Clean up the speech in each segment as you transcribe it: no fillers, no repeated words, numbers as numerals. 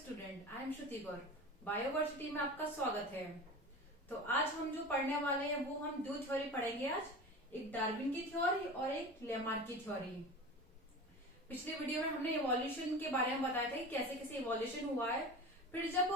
Student, I am Shruti Gaur. Bioversity में आपका स्वागत है। तो आज हम जो पढ़ने वाले हैं वो हम दो थ्योरी पढ़ेंगे आज, एक डार्विन की थ्योरी और एक लेमार्क की थ्योरी। पिछले वीडियो में हमने इवोल्यूशन के बारे में बताया था कि कैसे कैसे इवोल्यूशन हुआ है। फिर जब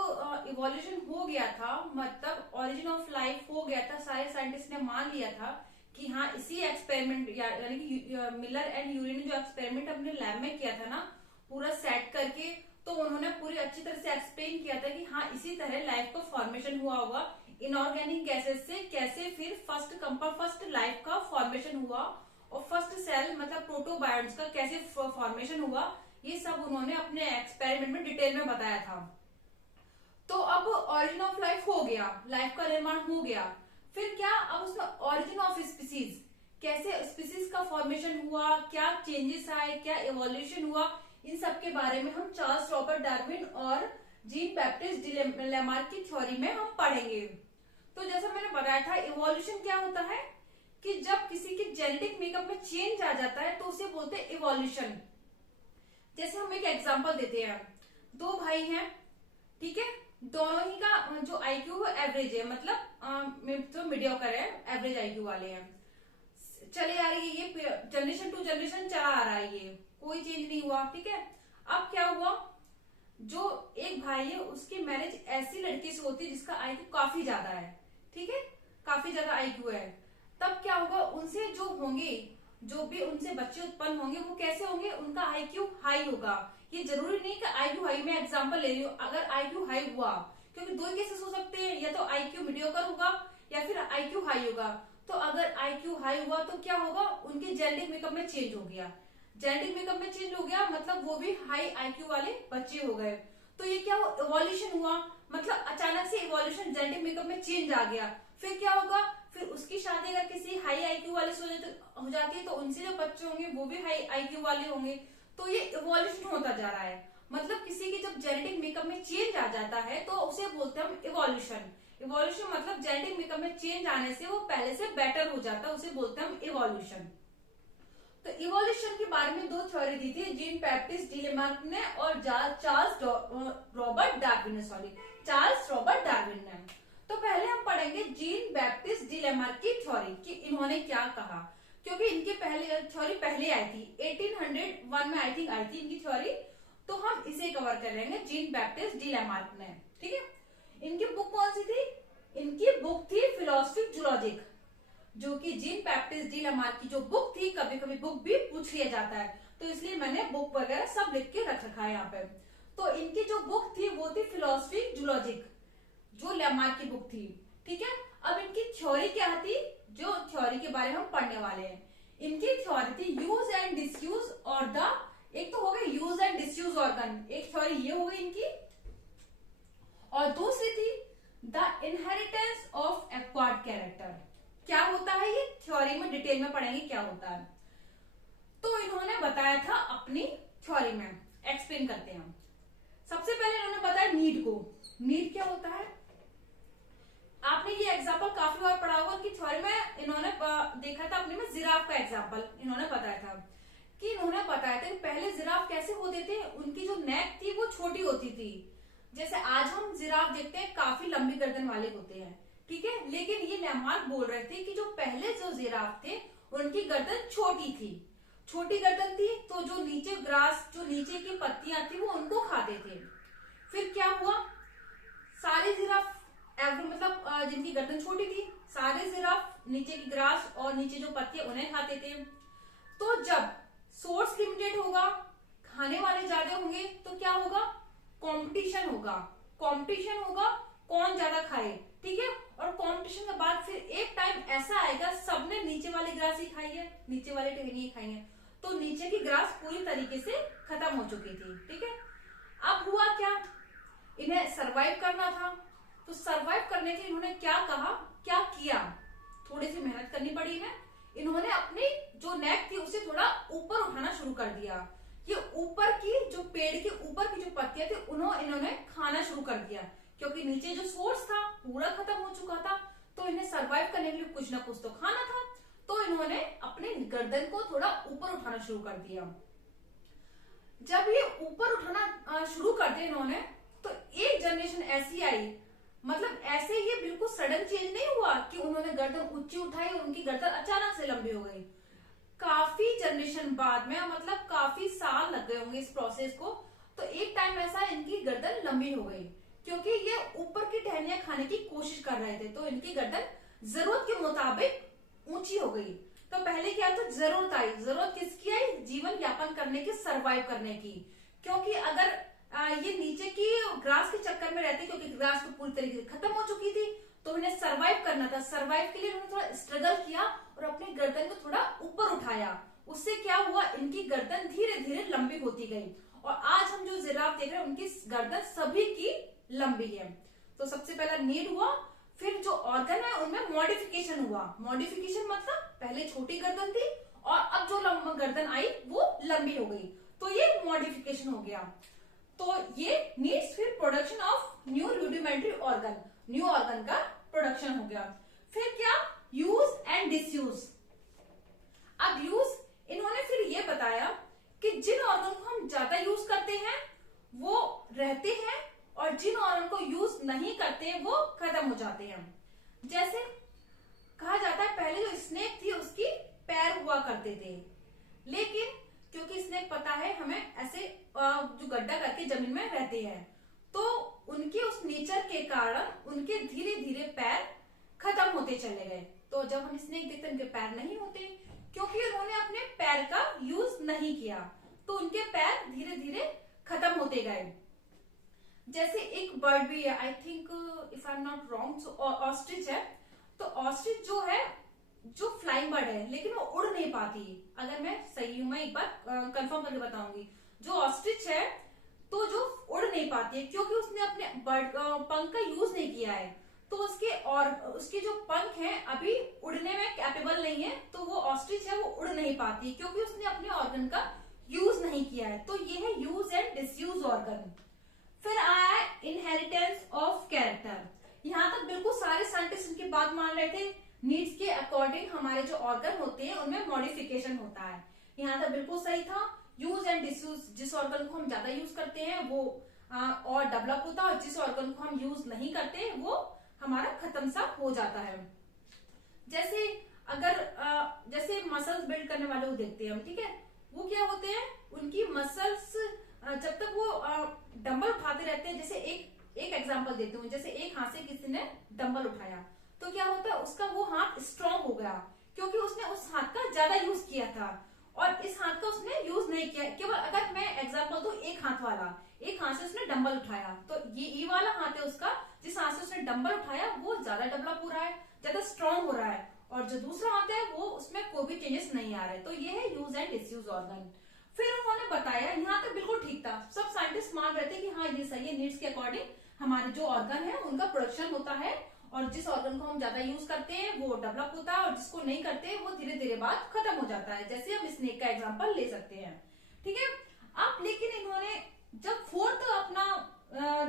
इवोल्यूशन हो गया था, मतलब ओरिजिन ऑफ लाइफ हो गया था, सारे साइंटिस्ट ने मान लिया था कि हाँ इसी एक्सपेरिमेंट यानी कि मिलर एंड यूरी ने जो एक्सपेरिमेंट अपने लैब में किया था ना, पूरा सेट करके, तो उन्होंने पूरी अच्छी तरह से एक्सप्लेन किया था कि हाँ इसी तरह लाइफ का फॉर्मेशन हुआ होगा इनऑर्गेनिक गैसेस से। कैसे फिर फर्स्ट लाइफ का फॉर्मेशन हुआ और फर्स्ट सेल मतलब प्रोटोबायोट्स का कैसे फॉर्मेशन हुआ, ये सब उन्होंने अपने एक्सपेरिमेंट में डिटेल में बताया था। तो अब ऑरिजिन ऑफ लाइफ हो गया, लाइफ का निर्माण हो गया, फिर क्या अब उसमें ऑरिजिन ऑफ स्पीसीज, कैसे स्पीसीज का फॉर्मेशन हुआ, क्या चेंजेस आए, क्या इवोल्यूशन हुआ, इन सब के बारे में हम चार्ल्स रॉबर्ट डार्विन और जीन बैप्टिस्ट डी लेमार्क की थ्योरी में हम पढ़ेंगे। तो जैसा मैंने बताया था, इवोल्यूशन क्या होता है कि जब किसी के जेनेटिक मेकअप में चेंज आ जाता है तो उसे बोलते हैं इवोल्यूशन। जैसे हम एक एग्जांपल देते हैं, दो भाई हैं, ठीक है, दोनों ही का जो आईक्यू है एवरेज है, मतलब तो मीडियोकर है, एवरेज आईक्यू वाले हैं, चले आ रही है, ये जनरेशन टू जनरेशन चला आ रहा है, ये कोई चेंज नहीं हुआ, ठीक है। अब क्या हुआ, जो एक भाई है उसकी मैरिज ऐसी लड़की से होती है जिसका आईक्यू काफी ज्यादा है, ठीक है, काफी ज्यादा आईक्यू है। तब क्या होगा, उनसे जो होंगे, जो भी उनसे बच्चे उत्पन्न होंगे वो कैसे होंगे, उनका आईक्यू हाई होगा। ये जरूरी नहीं कि आईक्यू हाई, मैं एग्जांपल ले रही हूँ, अगर आईक्यू हाई हुआ, क्योंकि दो ही केसेस हो सकते हैं, या तो आईक्यू मीडियोकर होगा या फिर आईक्यू हाई होगा। तो अगर आईक्यू हाई हुआ तो क्या होगा, उनके जेनेटिक मेकअप में चेंज हो गया, जेनेटिक मेकअप में चेंज हो गया, मतलब वो भी हाई आईक्यू वाले बच्चे हो गए। तो ये क्या हुआ, इवोल्यूशन हुआ, मतलब अचानक से इवोल्यूशन, जेनेटिक मेकअप में चेंज आ गया। फिर क्या होगा, फिर उसकी शादी अगर किसी हाई आईक्यू वाले से हो जाती है तो उनसे जो बच्चे होंगे वो भी हाई आईक्यू वाले होंगे। तो ये इवोल्यूशन होता जा रहा है, मतलब किसी की जब जेनेटिक मेकअप में चेंज आ जाता है तो उसे बोलते हैं हम इवोल्यूशन। इवोल्यूशन मतलब जेनेटिक मेकअप में चेंज आने से वो पहले से बेटर हो जाता है, उसे बोलते हैं हम इवोल्यूशन। तो इवोल्यूशन के बारे में दो थ्योरी दी थी, जीन बैप्टिस्ट डी लेमार्क ने और चार्ल्स रॉबर्ट डार्विन ने। तो पहले हम पढ़ेंगे जीन बैप्टिस्ट डी लेमार्क की थ्योरी कि इन्होंने क्या कहा, क्योंकि इनके पहले थ्योरी पहले आई थी, 1801 में आई थिंक आई थी इनकी थ्योरी। तो हम इसे कवर कर लेंगे, जीन बैप्टिस्ट डी लेमार्क ने, ठीक है। इनकी बुक कौन सी थी, इनकी बुक थी फिलोसफी जूलॉजिक, जो कि जीन बैप्टिस्ट डी लेमार्क की जो बुक थी, कभी कभी बुक भी पूछ लिया जाता है तो इसलिए मैंने बुक वगैरह सब लिख के रख रखा है यहाँ पे। तो इनकी जो बुक थी वो थी फिलोसफी जूलॉजिक, जो लेमार्क की बुक थी, ठीक है। अब इनकी थ्योरी क्या थी, जो थ्योरी के बारे में हम पढ़ने वाले हैं, इनकी थ्योरी थी यूज एंड डिसयूज और द, एक तो हो गया यूज एंड डिसयूज ऑर्गन, एक थ्योरी ये हो गई इनकी, और दूसरी थी the inheritance of acquired character. क्या होता है ये थ्योरी में डिटेल में पढ़ेंगे क्या होता है। तो इन्होंने बताया था अपनी थ्योरी में, एक्सप्लेन करते हैं हम। सबसे पहले इन्होंने बताया नीड को, नीड क्या होता है, आपने ये एग्जांपल काफी बार पढ़ा होगा कि थ्योरी में इन्होंने देखा था अपने में जिराफ का एग्जांपल इन्होंने बताया था, कि इन्होंने बताया था कि पहले जिराफ कैसे होते थे, उनकी जो नेक थी वो छोटी होती थी। जैसे आज हम जिराफ देखते हैं काफी लंबी गर्दन वाले होते हैं, ठीक है, लेकिन ये लेमार्क बोल रहे थे कि जो पहले जो जिराफ थे उनकी गर्दन छोटी थी, छोटी गर्दन थी, तो जो नीचे ग्रास, जो नीचे की पत्तियां थी वो उनको खाते थे। फिर क्या हुआ, सारे जिराफ मतलब जिनकी गर्दन छोटी थी, सारे जिराफ नीचे की ग्रास और नीचे जो पत्तियां उन्हें खाते थे। तो जब सोर्स लिमिटेड होगा, खाने वाले ज्यादा होंगे, तो क्या होगा, कंपटीशन होगा, कंपटीशन होगा कौन ज्यादा खाए, ठीक है। और कंपटीशन के बाद फिर एक टाइम ऐसा आएगा सबने नीचे वाली ग्रास ही खाई है, नीचे वाले टहनियां खाई है, तो नीचे की ग्रास पूरी तरीके से खत्म हो चुकी थी, ठीक है। अब हुआ क्या, इन्हें सरवाइव करना था, तो सरवाइव करने के लिए इन्होंने क्या कहा, क्या किया, थोड़ी सी मेहनत करनी पड़ी इन्हें। इन्होंने अपनी जो नेक थी उसे थोड़ा ऊपर उठाना शुरू कर दिया, ये ऊपर की जो पेड़ के ऊपर की जो पत्तियां थी इन्होंने खाना शुरू कर दिया, क्योंकि नीचे जो सोर्स था पूरा खत्म हो चुका था, तो इन्हें सरवाइव करने के लिए कुछ ना कुछ तो खाना था। तो इन्होंने अपने गर्दन को थोड़ा ऊपर उठाना शुरू कर दिया। जब ये ऊपर उठाना शुरू कर दिया इन्होंने, तो एक जनरेशन ऐसी आई, मतलब ऐसे ये बिल्कुल सडन चेंज नहीं हुआ कि उन्होंने गर्दन ऊंची उठाई और उनकी गर्दन अचानक से लंबी हो गई। काफी जनरेशन बाद में, मतलब काफी साल लग गए होंगे इस प्रोसेस को। तो एक टाइम ऐसा इनकी गर्दन लंबी हो गई क्योंकि ये ऊपर की टहनियां खाने की कोशिश कर रहे थे, तो इनकी गर्दन जरूरत के मुताबिक ऊंची हो गई। तो पहले क्या था, जरूरत आई। जरूरत किसकी आई? जीवन यापन करने की, सरवाइव करने की। क्योंकि अगर ये नीचे की ग्रास के चक्कर में रहते, क्योंकि ग्रास तो पूरी तरीके से खत्म हो चुकी थी, तो इन्हें सरवाइव करना था। सरवाइव के लिए उन्होंने थोड़ा स्ट्रगल किया और अपनी गर्दन को थोड़ा ऊपर उठाया। उससे क्या हुआ, इनकी गर्दन धीरे धीरे लंबी होती गई। और आज हम जो जिराफ देख रहे हैं उनकी गर्दन सभी की लंबी है। तो सबसे पहला नीड हुआ, फिर जो ऑर्गन है उनमें मॉडिफिकेशन हुआ। मॉडिफिकेशन मतलब पहले छोटी गर्दन थी और अब जो गर्दन आई वो लंबी हो गई, तो ये मॉडिफिकेशन हो गया। तो ये नीड्स फिर production of new rudimentary organ, new organ का प्रोडक्शन हो गया। फिर क्या, यूज एंड डिसयूज। अब यूज, इन्होंने फिर ये बताया कि जिन ऑर्गन को हम ज्यादा यूज करते हैं वो रहते हैं और जिन ऑर्गन को यूज नहीं करते वो खत्म हो जाते हैं। जैसे कहा जाता है पहले जो स्नेक थी उसकी पैर हुआ करते थे, लेकिन क्योंकि स्नेक पता है हमें ऐसे जो गड्ढा करके जमीन में रहते हैं, तो उनके उस नेचर के कारण उनके धीरे धीरे पैर खत्म होते चले गए। तो जब हम स्नेक देखते हैं उनके पैर नहीं होते, क्योंकि उन्होंने अपने पैर का यूज नहीं किया, तो उनके पैर धीरे धीरे खत्म होते गए। जैसे एक बर्ड भी है, I think if I am not wrong, ostrich है। तो ऑस्ट्रिच जो है, जो फ्लाइंग बर्ड है, लेकिन वो उड़ नहीं पाती। अगर मैं सही हूं, मैं एक बार कंफर्म करके बताऊंगी। जो ऑस्ट्रिच है तो जो उड़ नहीं पाती है क्योंकि उसने अपने बर्ड पंख का यूज नहीं किया है, तो उसके जो पंख हैं अभी उड़ने में कैपेबल नहीं है, तो वो ऑस्ट्रिच है वो उड़ नहीं पाती क्योंकि उसने अपने ऑर्गन का यूज नहीं किया है। तो ये है यूज एंड डिसयूज ऑर्गन। फिर आया इनहेरिटेंस ऑफ कैरेक्टर। यहाँ तक बिल्कुल सारे साइंटिस्ट इनकी बात मान रहे थे। नीड्स के अकॉर्डिंग हमारे जो ऑर्गन होते हैं उनमें मॉडिफिकेशन होता है, यहाँ तक बिल्कुल सही था। यूज एंड डिसयूज, जिस ऑर्गन को हम ज्यादा यूज करते हैं वो और डेवलप होता है, और जिस ऑर्गन को हम यूज नहीं करते वो हमारा खत्म सा हो जाता है। जैसे अगर जैसे मसल्स बिल्ड करने वाले को देखते हैं हम, ठीक है, वो क्या होते हैं, उनकी मसल्स जब तक वो डंबल उठाते रहते हैं। जैसे एक एग्जांपल देती हूँ, जैसे एक हाथ से किसी ने डंबल उठाया तो क्या होता है, उसका वो हाथ स्ट्रांग हो गया क्योंकि उसने उस हाथ का ज्यादा यूज किया था और इस हाथ का उसने यूज नहीं किया। केवल अगर मैं एग्जांपल दूं, एक हाथ वाला, एक हाथ से उसने डंबल उठाया, तो ये वाला हाथ है उसका, जिस हाथ से उसने डंबल उठाया वो ज्यादा डेवलप हो रहा है, ज्यादा स्ट्रांग हो रहा है, और जो दूसरा हाथ है वो उसमें कोई भी चेंजेस नहीं आ रहे। तो ये है यूज एंड डिसयूज ऑर्गन। फिर उन्होंने बताया, यहाँ तक बिल्कुल ठीक था, सब साइंटिस्ट मान रहे थे कि हाँ ये सही है, नीड्स के अकॉर्डिंग हमारे जो ऑर्गन है उनका प्रोडक्शन होता है, और जिस ऑर्गन को हम ज्यादा यूज करते हैं वो डेवलप होता है और जिसको नहीं करते वो धीरे धीरे बाद खत्म हो जाता है। जैसे हम स्नेक का एग्जांपल ले सकते हैं, ठीक है। अब लेकिन इन्होंने जब फोर्थ अपना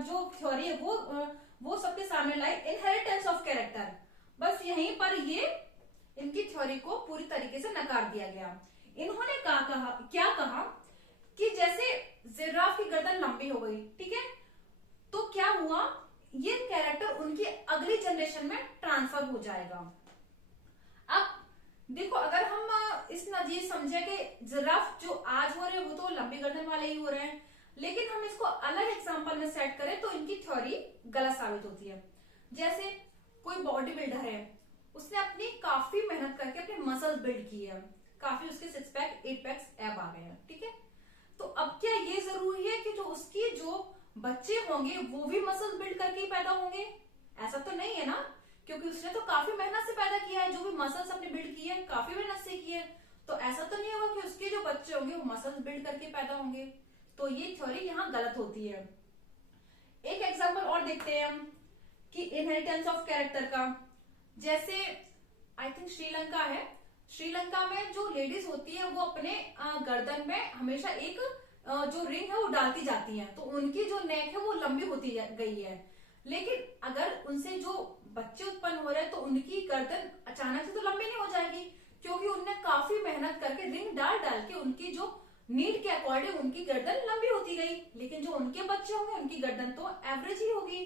जो थ्योरी है वो सबके सामने लाई, इनहेरिटेंस ऑफ कैरेक्टर, बस यहीं पर ये इनकी थ्योरी को पूरी तरीके से नकार दिया गया। इन्होंने क्या कहा कि जैसे जिराफ की गर्दन लंबी हो गई, ठीक है, तो क्या हुआ, ये कैरेक्टर उनकी अगली जनरेशन में ट्रांसफर हो जाएगा। अब देखो, अगर हम इस नजीर समझे कि जिराफ जो आज हो रहे हैं वो तो लंबी गर्दन वाले ही हो रहे हैं, लेकिन हम इसको अलग एग्जांपल में सेट करें तो इनकी थ्योरी गलत साबित होती है। जैसे कोई बॉडी बिल्डर है, उसने अपनी काफी मेहनत करके अपने मसल्स बिल्ड किए हैं, काफी उसके 6 पैक 8 पैक्स एब आ गए हैं, ठीक है। तो अब क्या ये जरूरी है कि जो उसकी जो बच्चे होंगे वो भी मसल्स बिल्ड करके ही पैदा होंगे? ऐसा तो नहीं है ना, क्योंकि उसने तो काफी मेहनत से पैदा किया है, जो भी मसल्स अपने बिल्ड किए हैं काफी मेहनत से किए, तो ऐसा तो नहीं होगा कि उसके जो बच्चे होंगे वो मसल्स बिल्ड करके पैदा होंगे। तो ये थ्योरी यहाँ गलत होती है। एक एग्जांपल और देखते हैं हम कि इनहेरिटेंस ऑफ कैरेक्टर का। जैसे आई थिंक श्रीलंका है, श्रीलंका में जो लेडीज होती है वो अपने गर्दन में हमेशा एक जो रिंग है वो डालती जाती है, तो उनकी जो नेक है वो लंबी होती गई है। लेकिन अगर उनसे जो बच्चे उत्पन्न हो रहे हैं तो उनकी गर्दन अचानक से तो लंबी नहीं हो जाएगी, क्योंकि उनने काफी मेहनत करके रिंग डाल डाल के उनकी जो नीड के अकॉर्डिंग उनकी गर्दन लंबी होती गई, लेकिन जो उनके बच्चे होंगे उनकी गर्दन तो एवरेज ही होगी।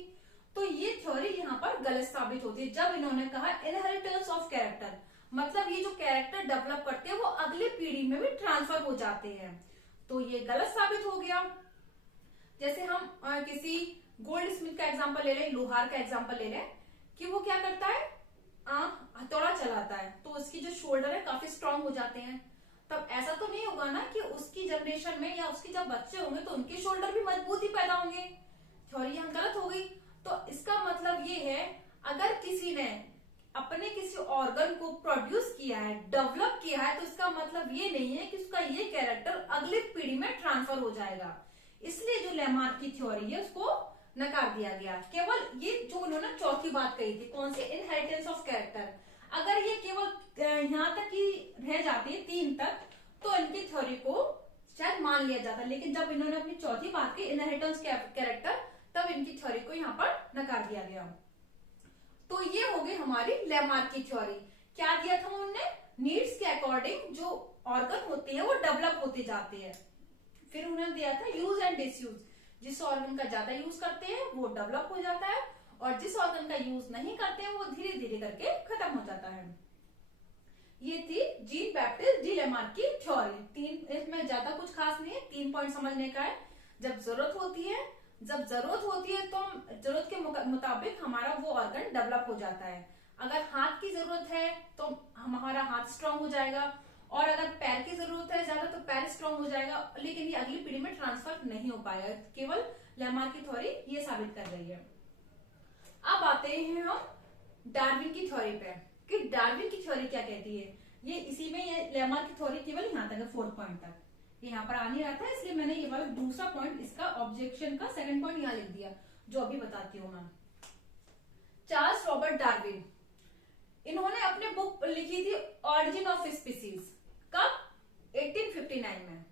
तो ये थ्योरी यहाँ पर गलत साबित होती है जब इन्होंने कहा इनहेरिटेंस ऑफ कैरेक्टर, मतलब ये जो कैरेक्टर डेवलप करते हैं वो अगली पीढ़ी में भी ट्रांसफर हो जाते हैं, तो ये गलत साबित हो गया। जैसे हम किसी गोल्ड स्मिथ का एग्जांपल ले लें, लोहार का एग्जांपल ले लें, कि वो क्या करता है, हथौड़ा चलाता है तो उसकी जो शोल्डर है काफी स्ट्रांग हो जाते हैं। तब ऐसा तो नहीं होगा ना कि उसकी जनरेशन में या उसके जब बच्चे होंगे तो उनके शोल्डर भी मजबूत ही पैदा होंगे, थ्योरी यहाँ गलत हो गई। तो इसका मतलब ये है, अगर किसी ने अपने किसी ऑर्गन को प्रोड्यूस किया है, डेवलप किया है, तो इसका मतलब ये नहीं है कि उसका ये कैरेक्टर अगली पीढ़ी में ट्रांसफर हो जाएगा। इसलिए जो लेमार्क की थ्योरी है उसको नकार दिया गया। केवल ये जो उन्होंने चौथी बात कही थी, कौन सी, इनहेरिटेंस ऑफ कैरेक्टर, अगर ये केवल यहाँ तक ही रह जाती है 3 तक तो इनकी थ्योरी को शायद मान लिया जाता, लेकिन जब इन्होंने अपनी चौथी बात की इनहेरिटेंस कैरेक्टर, तब इनकी थ्योरी को यहाँ पर नकार दिया गया। तो ये हो गई हमारी लेमार्क की थ्योरी। क्या दिया था उन्होंने, नीड्स के अकॉर्डिंग जो ऑर्गन होते हैं वो डेवलप होते जाते हैं। फिर उन्होंने दिया था यूज एंड डिसयूज, जिस ऑर्गन का ज्यादा यूज करते हैं वो डेवलप हो जाता है, और जिस ऑर्गन का यूज नहीं करते हैं वो धीरे धीरे करके खत्म हो जाता है। ये थी जीन बैप्टिस्ट डी लेमार्क की थ्योरी। 3, इसमें ज्यादा कुछ खास नहीं है, 3 पॉइंट समझने का है। जब जरूरत होती है तो जरूरत के मुताबिक हमारा वो ऑर्गन डेवलप हो जाता है। अगर हाथ की जरूरत है तो हमारा हाथ स्ट्रांग हो जाएगा, और अगर पैर की जरूरत है ज्यादा तो पैर स्ट्रांग हो जाएगा, लेकिन ये अगली पीढ़ी में ट्रांसफर नहीं हो पाएगा। केवल लेमार्क की थ्योरी ये साबित कर रही है। अब आते हैं हम डार्विन की थ्योरी पे, कि डार्विन की थ्योरी क्या कहती है। ये इसी में ये लेमार्क की थ्योरी केवल यहाँ तक है, 4 पॉइंट तक, यहाँ पर आ नहीं रहा था, इसलिए मैंने ये वाला दूसरा पॉइंट, इसका ऑब्जेक्शन का 2nd पॉइंट यहाँ लिख दिया, जो अभी बताती हूँ मैं। चार्ल्स रॉबर्ट डार्विन, इन्होंने अपनी बुक लिखी थी ऑरिजिन ऑफ स्पीसीज, कब, 1859 में।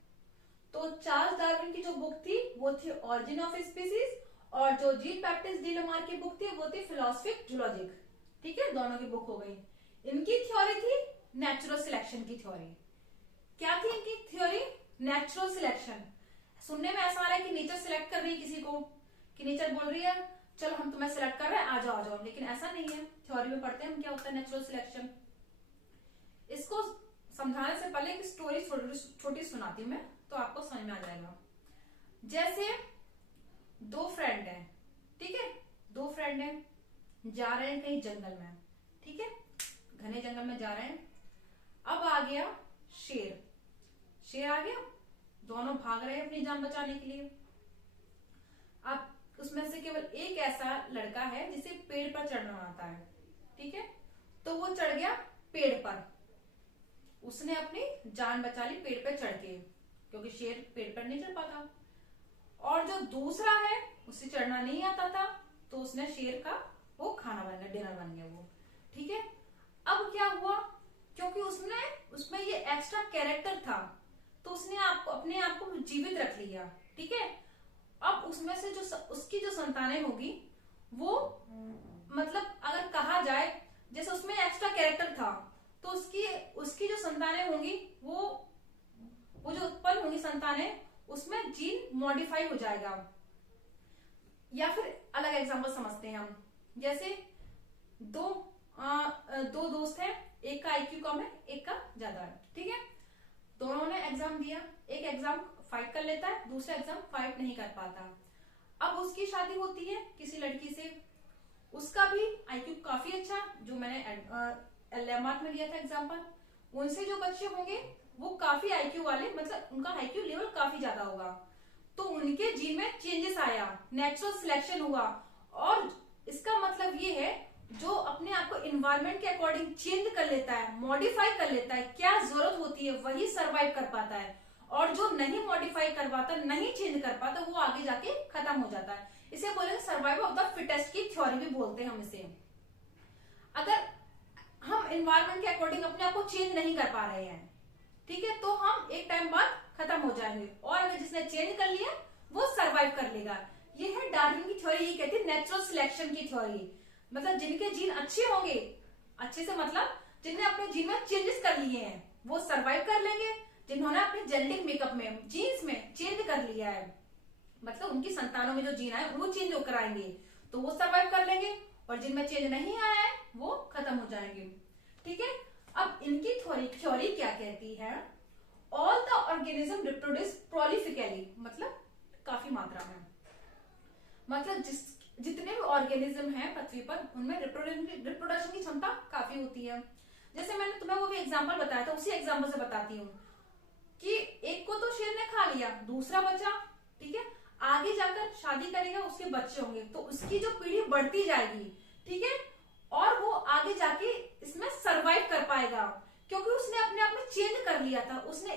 तो चार्ल्स डार्विन की जो बुक थी वो थी ऑरिजिन ऑफ स्पीसीज, और जो जीन बैप्टिस्ट डी लेमार्क की बुक थी वो थी फिलोसफिक जूलॉजिक। ठीक है, दोनों की बुक हो गई। इनकी थ्योरी थी नेचुरल सिलेक्शन की थ्योरी। क्या थी इनकी थ्योरी, नेचुरल सिलेक्शन। सुनने में ऐसा आ रहा है कि नेचर सिलेक्ट कर रही है किसी को, कि नेचर बोल रही है चलो हम तुम्हें सिलेक्ट कर रहे हैं, आ जाओ, लेकिन ऐसा नहीं है। थ्योरी में पढ़ते हैं हम क्या होता है नेचुरल सिलेक्शन। इसको समझाने से पहले एक स्टोरी छोटी सुनाती हूँ मैं, तो आपको समझ में आ जाएगा। जैसे 2 फ्रेंड हैं, ठीक है, 2 फ्रेंड हैं, जा रहे हैं कहीं जंगल में, ठीक है, घने जंगल में जा रहे हैं। अब आ गया शेर आ गया, दोनों भाग रहे हैं अपनी जान बचाने के लिए। अब उसमें से केवल एक ऐसा लड़का है जिसे पेड़ पर चढ़ना आता है, ठीक है, तो वो चढ़ गया पेड़ पर, उसने अपनी जान बचा ली पेड़ पर चढ़ के, क्योंकि शेर पेड़ पर नहीं चढ़ पाता। और जो दूसरा है उसे चढ़ना नहीं आता था, तो उसने शेर का वो खाना बन गया, डिनर बन गया वो, ठीक है। अब क्या हुआ, क्योंकि उसमें ये एक्स्ट्रा कैरेक्टर था, तो उसने अपने आप को जीवित रख लिया, ठीक है। अब उसमें से जो उसकी जो संतानें होगी वो, मतलब अगर कहा जाए जैसे उसमें एक्स्ट्रा कैरेक्टर था, तो उसकी जो संतानें होंगी वो जो उत्पन्न होंगी संतानें, उसमें जीन मॉडिफाई हो जाएगा। या फिर अलग एग्जांपल समझते हैं हम, जैसे दो दोस्त हैं, एक का आईक्यू कम है एक का ज्यादा है, ठीक है, दोनों ने एग्जाम दिया, एक एग्जाम 5 कर लेता है, दूसरा एग्जाम 5 नहीं कर पाता। अब उसकी शादी होती है किसी लड़की से, उसका भी आईक्यू काफी अच्छा, जो मैंने लेमार्क में दिया था एग्जाम्पल, उनसे जो बच्चे होंगे वो काफी आईक्यू वाले, मतलब उनका आईक्यू लेवल काफी ज्यादा होगा, तो उनके जीन में चेंजेस आया, नेचुरल सिलेक्शन हुआ। और इसका मतलब ये है, जो अपने आप को एनवायरनमेंट के अकॉर्डिंग चेंज कर लेता है, मॉडिफाई कर लेता है, क्या जरूरत होती है वही सरवाइव कर पाता है, और जो नहीं मॉडिफाई कर पाता, नहीं चेंज कर पाता, वो आगे जाके खत्म हो जाता है। इसे बोलेंगे सर्वाइवल ऑफ द फिटेस्ट की थ्योरी भी बोलते हैं हम इसे। अगर हम एनवायरनमेंट के अकॉर्डिंग अपने आप को चेंज नहीं कर पा रहे हैं, ठीक है, तो हम एक टाइम बाद खत्म हो जाएंगे, और अगर जिसने चेंज कर लिया वो सरवाइव कर लेगा। ये है डार्विन की थ्योरी, ये कहती है नेचुरल सिलेक्शन की थ्योरी। मतलब जिनके जीन अच्छे होंगे, अच्छे से मतलब जिनने अपने जीन में चेंजेस कर लिए हैं, वो सरवाइव कर लेंगे, जिन्होंने अपने जेनेटिक मेकअप में, जीन्स में चेंज कर लिया है, मतलब उनकी संतानों में जो जीन आए वो चेंज होकर आएंगे तो वो सर्वाइव कर लेंगे, और जिनमें चेंज नहीं आया है वो खत्म हो जाएंगे। ठीक है, अब इनकी थ्योरी क्या कहती है, all the organism reproduce prolifically, मतलब काफी मात्रा में, मतलब जितने भी ऑर्गेनिज्म हैं पृथ्वी पर उनमें रिप्रोडक्शन की क्षमता काफी होती है। जैसे मैंने तुम्हें वो भी एग्जांपल बताया था, उसी एग्जांपल से बताती हूँ कि एक को तो शेर ने खा लिया, दूसरा बचा, ठीक है, आगे जाकर शादी करेगा, उसके बच्चे होंगे तो उसकी जो पीढ़ी बढ़ती जाएगी, ठीक है, और वो आगे जाके इसमें सरवाइव कर पाएगा, क्योंकि उसने अपने आप में चेंज कर लिया था, उसने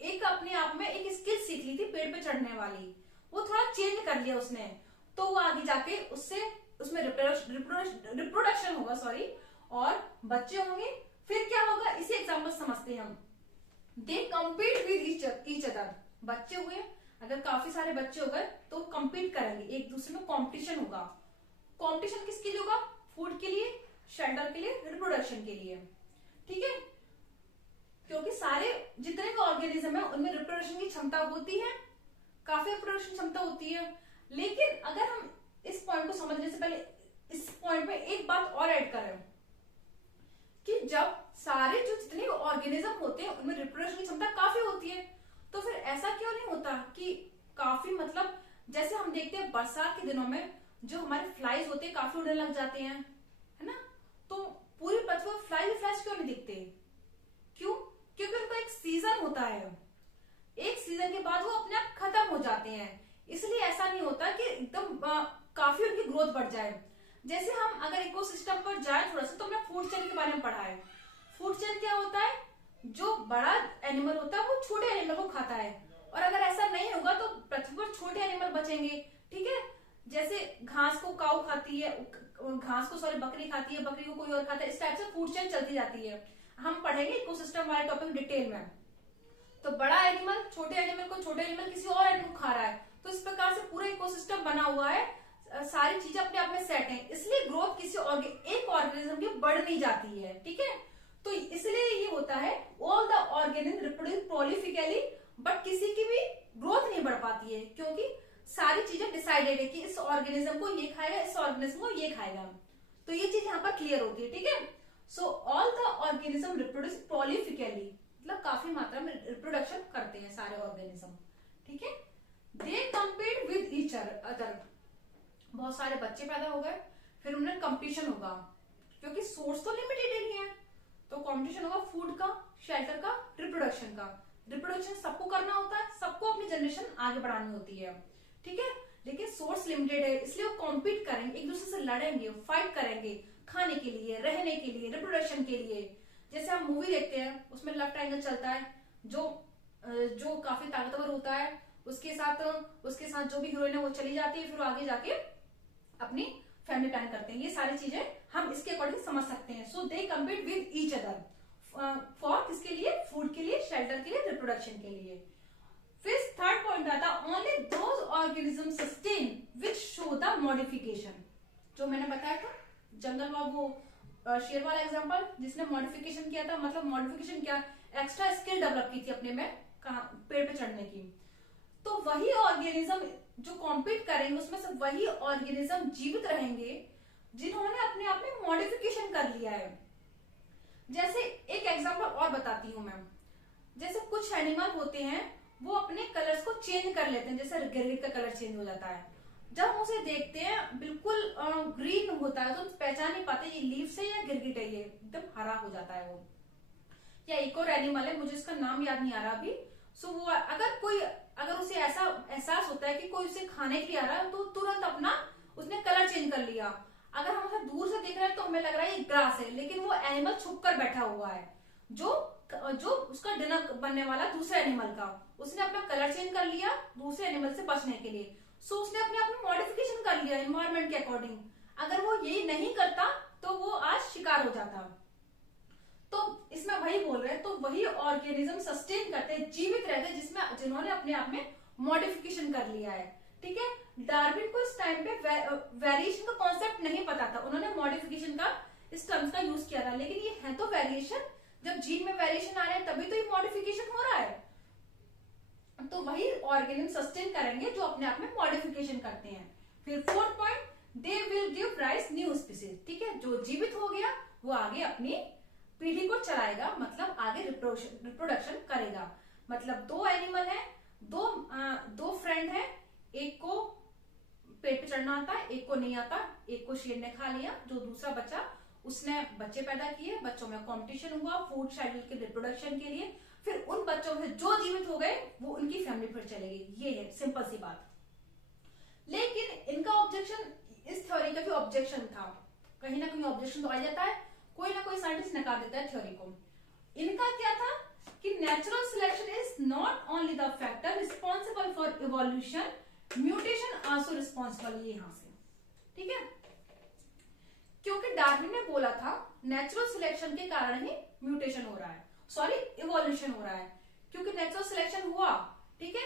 एक अपने आप में एक स्किल सीख ली थी पेड़ पे चढ़ने वाली, वो थोड़ा चेंज कर लिया उसने, तो वो आगे जाके उसमें रिप्रोडक्शन होगा, सॉरी, और बच्चे होंगे। फिर क्या होगा, इसी एग्जाम्पल समझते हैं हम। दे कम्पीट विद ईच अदर, बच्चे हुए, अगर काफी सारे बच्चे हो गए तो कम्पीट करेंगे, एक दूसरे में कॉम्पिटिशन होगा। कॉम्पिटिशन किसके लिए होगा, फूड के लिए, शेल्टर के लिए, रिप्रोडक्शन के लिए, ठीक है, क्योंकि सारे जितने भी ऑर्गेनिज्म है उनमें रिप्रोडक्शन की क्षमता होती है, काफी रिप्रोडक्शन क्षमता होती है। लेकिन अगर हम इस पॉइंट को समझने से पहले इस पॉइंट में एक बात और ऐड करें कि जब सारे जो जितने ऑर्गेनिज्म होते हैं उनमें रिप्रोडक्शन की क्षमता काफी होती है, तो फिर ऐसा क्यों नहीं होता कि काफी, मतलब जैसे हम देखते हैं बरसात के दिनों में जो हमारे फ्लाइज होते हैं काफी उड़ने लग जाते हैं, है ना, तो पूरी पृथ्वी पर फ्लाइज क्यों नहीं दिखते, क्यों, क्योंकि उनका एक सीजन होता है, एक सीजन के बाद वो अपने आप खत्म हो जाते हैं, इसलिए ऐसा नहीं होता कि एकदम काफी उनकी ग्रोथ बढ़ जाए। जैसे हम अगर इकोसिस्टम पर जाए थोड़ा सा, तो हमने फूड चेन के बारे में पढ़ा है। फूड चेन क्या होता है, जो बड़ा एनिमल होता है वो छोटे एनिमल को खाता है, और अगर ऐसा नहीं होगा तो पृथ्वी पर छोटे एनिमल बचेंगे, ठीक है, जैसे घास को काऊ खाती है, घास को सॉरी बकरी खाती है, बकरी को कोई और खाता है, इस टाइप से फूड चेन चलती जाती है। हम पढ़ेंगे इकोसिस्टम वाले टॉपिक डिटेल में। तो बड़ा एनिमल छोटे एनिमल को, छोटे एनिमल किसी और एनिमल को खा रहा है, तो इस प्रकार से पूरा इकोसिस्टम बना हुआ है, सारी चीजें अपने आप में सेट है, इसलिए ग्रोथ किसी एक ऑर्गेनिज्म की बढ़ नहीं जाती है, ठीक है, तो इसलिए ये होता है all the organism reproduce prolifically, but किसी की भी ग्रोथ नहीं बढ़ पाती है, क्योंकि सारी चीजें डिसाइडेड है कि इस ऑर्गेनिज्म को ये खाएगा, इस ऑर्गेनिज्म को ये खाएगा, तो ये चीज यहाँ पर क्लियर होती है, ठीक है। So all the organism reproduce prolifically, मतलब काफी मात्रा में रिप्रोडक्शन करते हैं सारे ऑर्गेनिज्म, ठीक है। दे कम्पीट विद ईच अदर, बहुत सारे बच्चे पैदा हो गए, फिर उनमें कंपटीशन होगा, क्योंकि सोर्स तो लिमिटेड ही है, तो कंपटीशन होगा फूड का, शेल्टर का, रिप्रोडक्शन का। रिप्रोडक्शन सबको करना होता है, सबको अपनी जनरेशन आगे बढ़ानी होती है, ठीक है, लेकिन सोर्स लिमिटेड है, इसलिए वो कॉम्पीट करेंगे, एक दूसरे से लड़ेंगे, फाइट करेंगे, खाने के लिए, रहने के लिए, रिप्रोडक्शन के लिए। जैसे हम मूवी देखते हैं, उसमें लव ट्रायंगल चलता है, जो काफी ताकतवर होता है, उसके साथ जो भी हीरोइन है वो चली जाती है, फिर वो आगे जाके अपनी फैमिली प्लान करते हैं। ये सारी चीजें हम इसके अकॉर्डिंग समझ सकते हैं। So they compete with each other for किसके लिए, फूड के लिए, शेल्टर के लिए, रिप्रोडक्शन के लिए। फिर थर्ड पॉइंट आता only those organism sustain which show the modification, जो मैंने बताया था जंगल बाबू शेर वाला एग्जांपल, जिसने मॉडिफिकेशन किया था, मतलब मॉडिफिकेशन क्या, एक्स्ट्रा स्किल डेवलप की थी अपने में पेड़ पे चढ़ने की, तो वही ऑर्गेनिज्म जो कॉम्पीट करेंगे उसमें से वही ऑर्गेनिज्म जीवित रहेंगे जिन्होंने अपने आप में मॉडिफिकेशन कर लिया है। जैसे एक एग्जांपल और बताती हूँ मैं, जैसे कुछ एनिमल होते हैं वो अपने कलर्स को चेंज कर लेते हैं, जैसे गिरगिट का कलर चेंज हो जाता है, जब हम उसे देखते हैं बिल्कुल ग्रीन होता है तो पहचान नहीं पाते ये लीफ से या गिरगिट है, ये एकदम हरा हो जाता है वो। या एक और एनिमल है, मुझे इसका नाम याद नहीं आ रहा अभी, सो वो अगर उसे ऐसा एहसास होता है कि कोई उसे खाने के लिए आ रहा है तो तुरंत अपना उसने कलर चेंज कर लिया। अगर हम उसे दूर से देख रहे हैं तो हमें लग रहा है ये ग्रास है, लेकिन वो एनिमल छुप कर बैठा हुआ है, जो उसका डिनर बनने वाला दूसरे एनिमल का, उसने अपना कलर चेंज कर लिया दूसरे एनिमल से बचने के लिए। सो उसने अपने आप में मॉडिफिकेशन कर लिया एनवायरमेंट के अकॉर्डिंग। अगर वो यही नहीं करता तो वो आज शिकार हो जाता। तो इसमें वही बोल रहे हैं, तो वही ऑर्गेनिज्म सस्टेन करते हैं, जीवित रहते हैं, जिन्होंने अपने आप में मॉडिफिकेशन कर लिया है, ठीक है। डार्विन को इस टाइम पे वेरिएशन का कॉन्सेप्ट नहीं पता था, उन्होंने मॉडिफिकेशन का इस टर्म्स का यूज किया था, लेकिन ये है तो वेरिएशन जब जीन में वेरिएशन आ रहे हैं तभी तो ये मॉडिफिकेशन हो रहा है। तो वही ऑर्गेनिज्म सस्टेन करेंगे जो अपने आप में मॉडिफिकेशन करते हैं। फिर fourth point, they will give rise new species. ठीक है, जो जीवित हो गया वो आगे अपनी पीढ़ी को चलाएगा, मतलब आगे रिप्रोडक्शन करेगा। मतलब दो एनिमल है, दो फ्रेंड है, एक को पेट पे चढ़ना आता है, एक को नहीं आता, एक को शेर ने खा लिया, जो दूसरा बच्चा उसने बच्चे पैदा किए, बच्चों में कंपटीशन हुआ फूड शेड्यूल के रिप्रोडक्शन के लिए, फिर उन बच्चों में जो जीवित हो गए वो उनकी फैमिली फिर चलेगी। ये है सिंपल सी बात। लेकिन इनका ऑब्जेक्शन, इस थ्योरी का भी ऑब्जेक्शन था, कहीं ना कहीं ऑब्जेक्शन तो आ जाता है, कोई ना कोई साइंटिस्ट नकार देता है थ्योरी को। इनका क्या था कि natural selection is not only the factor responsible for evolution, mutation also responsible. ये यहां से ठीक है, क्योंकि डार्विन ने बोला था नेचुरल सिलेक्शन के कारण ही म्यूटेशन हो रहा है, सॉरी इवोल्यूशन हो रहा है, क्योंकि नेचुरल सिलेक्शन हुआ, ठीक है,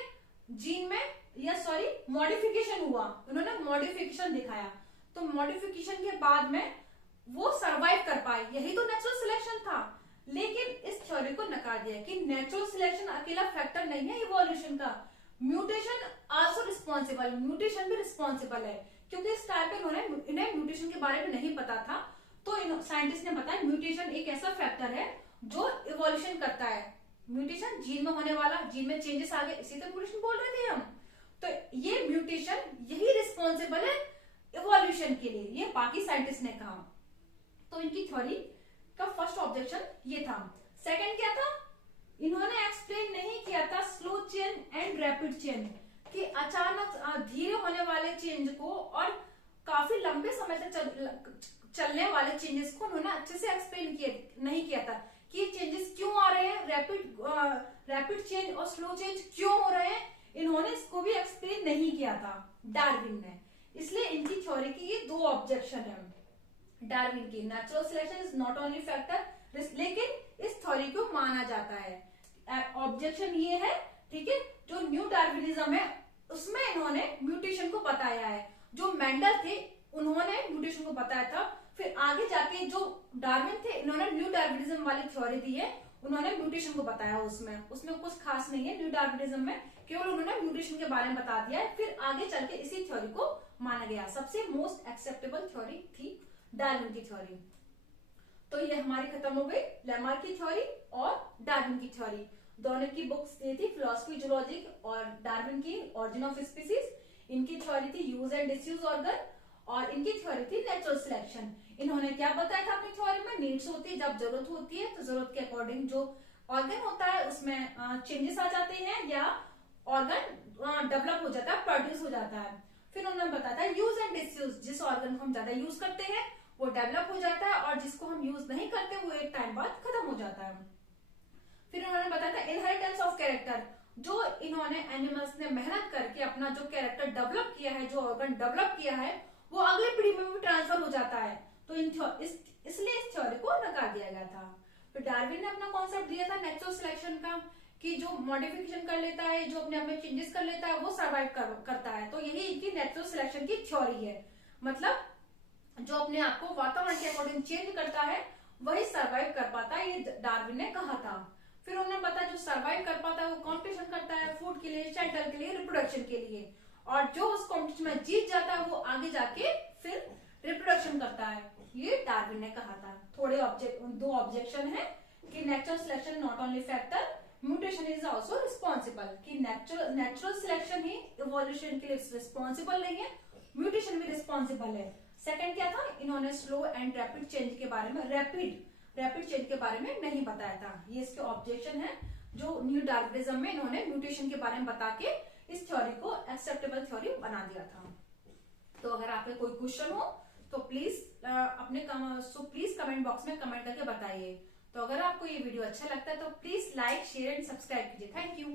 जीन में या सॉरी मॉडिफिकेशन हुआ, उन्होंने मॉडिफिकेशन दिखाया, तो मॉडिफिकेशन के बाद में वो सरवाइव कर पाए, यही तो नेचुरल सिलेक्शन था। लेकिन इस थ्योरी को नकार दिया कि नेचुरल सिलेक्शन अकेला फैक्टर नहीं है इवोल्यूशन का, म्यूटेशन आल्सो रिस्पॉन्सिबल, म्यूटेशन भी रिस्पॉन्सिबल है, क्योंकि इस टाइप पे इन्हें म्यूटेशन के बारे में नहीं पता था, तो साइंटिस्ट ने बताया म्यूटेशन एक ऐसा फैक्टर है जो इवोल्यूशन करता है। म्यूटेशन जीन में होने वाला, जीन में चेंजेस आ गए, इसी तो म्यूटेशन बोल रहे थे हम। तो ये म्यूटेशन यही रिस्पॉन्सिबल है इवोल्यूशन के लिए, ये बाकी साइंटिस्ट ने कहा। तो इनकी थ्योरी का फर्स्ट ऑब्जेक्शन ये था। सेकंड क्या था, इन्होंने एक्सप्लेन नहीं किया था slow change and rapid change, कि अचानक धीरे होने वाले चेंज को और काफी लंबे समय तक चलने वाले चेंजेस को उन्होंने अच्छे से एक्सप्लेन नहीं किया था कि ये चेंजेस क्यों आ रहे हैं, रैपिड चेंज और स्लो चेंज क्यों हो रहे हैं, इन्होंने इसको भी एक्सप्लेन नहीं किया था डार्विन ने। इसलिए इनकी थ्योरी की ये दो ऑब्जेक्शन है डार्विन की। Natural selection is not only factor, लेकिन इस थ्योरी को माना जाता है। ऑब्जेक्शन ये है, ठीक है, जो न्यू डार्विनिज्म है उसमें इन्होंने म्यूटेशन को बताया है, जो मेंडल थे उन्होंने म्यूटेशन को बताया था, फिर आगे जाके जो डार्विन थे इन्होंने न्यू डार्विनिज्म वाली थ्योरी दी है, उन्होंने म्यूटेशन को बताया। उसमें कुछ खास नहीं है न्यू डार्विनिज्म में, केवल उन्होंने म्यूटेशन के बारे में बता दिया है, फिर आगे चल के इसी थ्योरी को माना गया। सबसे मोस्ट एक्सेप्टेबल थ्योरी थी डार्विन की थ्योरी। तो ये हमारी खत्म हो गई लेमार्क की थ्योरी और डार्विन की थ्योरी। दोनों की बुक्स दी थी, फिलोसफी जूलॉजी और डार्विन की ऑरिजिन ऑफ स्पीसीज। इनकी थ्योरी थी यूज एंड डिसयूज ऑर्गन, और इनकी थ्योरी थी नेचुरल सिलेक्शन। इन्होंने क्या बताया था अपनी थ्योरी में, नीड्स होती है, जब जरूरत होती है तो जरूरत के अकॉर्डिंग जो ऑर्गन होता है उसमें चेंजेस आ जाते हैं या ऑर्गन डेवलप हो जाता है, प्रोड्यूस हो जाता है। फिर उन्होंने बताया था यूज एंड डिसयूज, जिस ऑर्गन को हम ज्यादा यूज करते हैं वो डेवलप हो जाता है, और जिसको हम यूज नहीं करते वो एक टाइम बाद खत्म हो जाता है। फिर उन्होंने बताया था इनहेरिटेंस ऑफ कैरेक्टर, जो इन्होंने एनिमल्स ने मेहनत करके अपना जो कैरेक्टर डेवलप किया है, जो ऑर्गन डेवलप किया है, वो अगली पीढ़ी में भी ट्रांसफर हो जाता है। तो इसलिए इस थ्योरी को नकार दिया गया था। फिर डार्विन ने अपना कॉन्सेप्ट दिया था नेचुरल सिलेक्शन का, कि जो मॉडिफिकेशन कर लेता है, जो अपने आप में चेंजेस कर लेता है, वो सर्वाइव करता है। तो यही इनकी नेचुरल सिलेक्शन की थ्योरी है, मतलब जो अपने आप को वातावरण के अकॉर्डिंग चेंज करता है वही सर्वाइव कर पाता है, ये डार्विन ने कहा था। फिर उन्होंने बताया जो सर्वाइव कर पाता है वो कॉम्पिटिशन करता है फूड के लिए, शेल्टर के लिए, रिप्रोडक्शन के लिए, और जो उस कॉम्पिटिशन में जीत जाता है वो आगे जाके फिर रिप्रोडक्शन करता है, ये डार्विन ने कहा था। दो ऑब्जेक्शन है कि natural selection not only factor, mutation is also responsible, कि नेचुरल सिलेक्शन ही इवोल्यूशन के लिए रिस्पॉन्सिबल नहीं है, म्यूटेशन भी रिस्पॉन्सिबल है। सेकंड क्या था, इन्होंने स्लो एंड रैपिड चेंज के बारे में, रैपिड चेंज के बारे में नहीं बताया था। ये इसके ऑब्जेक्शन है, जो न्यू डार्विनिज्म में इन्होंने म्यूटेशन के बारे में बता के इस थ्योरी को एक्सेप्टेबल थ्योरी बना दिया था। तो अगर आपके कोई क्वेश्चन हो तो प्लीज प्लीज कमेंट बॉक्स में कमेंट करके बताइए। तो अगर आपको ये वीडियो अच्छा लगता है तो please like, share and subscribe कीजिए। Thank you.